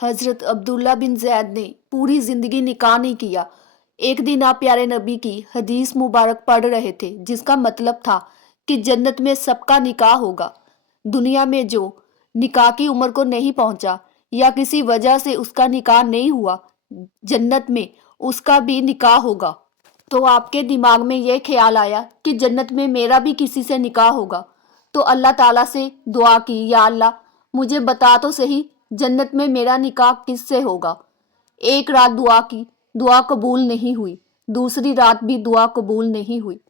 हजरत अब्दुल्ला बिन जैद ने पूरी जिंदगी निकाह नहीं किया। एक दिन आप प्यारे नबी की हदीस मुबारक पढ़ रहे थे जिसका मतलब था कि जन्नत में सबका निकाह होगा। दुनिया में जो निकाह की उम्र को नहीं पहुंचा या किसी वजह से उसका निकाह नहीं हुआ, जन्नत में उसका भी निकाह होगा। तो आपके दिमाग में यह ख्याल आया कि जन्नत में मेरा भी किसी से निकाह होगा। तो अल्लाह ताला से दुआ की, या अल्लाह मुझे बता तो सही जन्नत में मेरा निकाह किससे होगा। एक रात दुआ की, दुआ कबूल नहीं हुई। दूसरी रात भी दुआ कबूल नहीं हुई।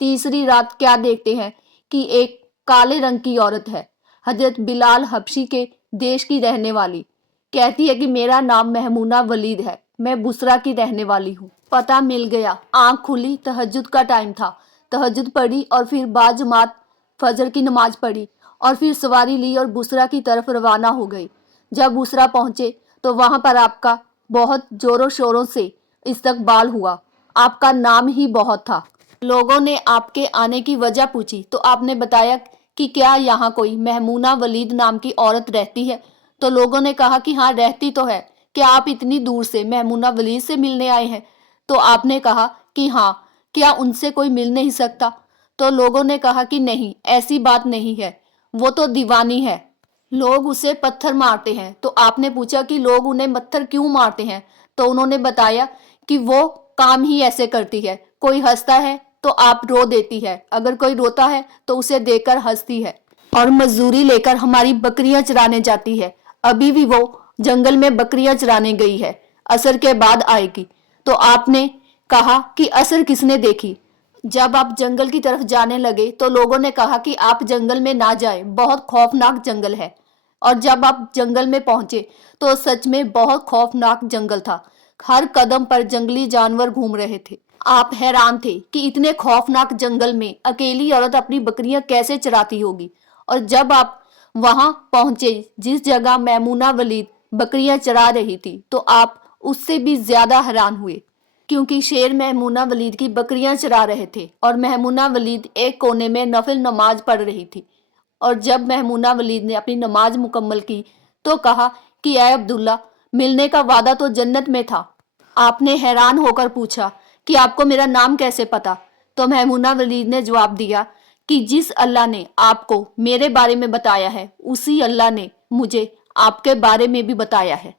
तीसरी रात क्या देखते हैं कि एक काले रंग की औरत है, हजरत बिलाल हबशी के देश की रहने वाली, कहती है कि मेरा नाम महमूना वलीद है, मैं बुसरा की रहने वाली हूँ। पता मिल गया। आंख खुली, तहज्जुद का टाइम था। तहज्जुद पढ़ी और फिर बाजमात फजर की नमाज पढ़ी और फिर सवारी ली और बुसरा की तरफ रवाना हो गई। जब बुसरा पहुंचे तो वहां पर आपका बहुत जोरों शोरों से इस्तकबाल हुआ। आपका नाम ही बहुत था। लोगों ने आपके आने की वजह पूछी तो आपने बताया कि क्या यहाँ कोई महमूना वलीद नाम की औरत रहती है। तो लोगों ने कहा कि हाँ रहती तो है, क्या आप इतनी दूर से महमूना वलीद से मिलने आए हैं। तो आपने कहा कि हाँ, क्या उनसे कोई मिल नहीं सकता। तो लोगों ने कहा कि नहीं, ऐसी बात नहीं है, वो तो दीवानी है, लोग उसे पत्थर मारते हैं। तो आपने पूछा कि लोग उन्हें पत्थर क्यों मारते हैं। तो उन्होंने बताया कि वो काम ही ऐसे करती है, कोई हंसता है तो आप रो देती है, अगर कोई रोता है तो उसे देखकर हंसती है, और मजदूरी लेकर हमारी बकरियां चराने जाती है। अभी भी वो जंगल में बकरियां चराने गई है, असर के बाद आएगी। तो आपने कहा कि असर किसने देखी। जब आप जंगल की तरफ जाने लगे तो लोगों ने कहा कि आप जंगल में ना जाएं, बहुत खौफनाक जंगल है। और जब आप जंगल में पहुंचे तो सच में बहुत खौफनाक जंगल था। हर कदम पर जंगली जानवर घूम रहे थे। आप हैरान थे कि इतने खौफनाक जंगल में अकेली औरत अपनी बकरियां कैसे चराती होगी। और जब आप वहां पहुंचे जिस जगह मैमूना वलीद बकरियां चरा रही थी, तो आप उससे भी ज्यादा हैरान हुए, क्योंकि शेर महमूना वलीद की बकरियां चरा रहे थे और महमूना वलीद एक कोने में नफिल नमाज पढ़ रही थी। और जब महमूना वलीद ने अपनी नमाज मुकम्मल की तो कहा कि ऐ अब्दुल्ला, मिलने का वादा तो जन्नत में था। आपने हैरान होकर पूछा कि आपको मेरा नाम कैसे पता। तो महमूना वलीद ने जवाब दिया कि जिस अल्लाह ने आपको मेरे बारे में बताया है, उसी अल्लाह ने मुझे आपके बारे में भी बताया है।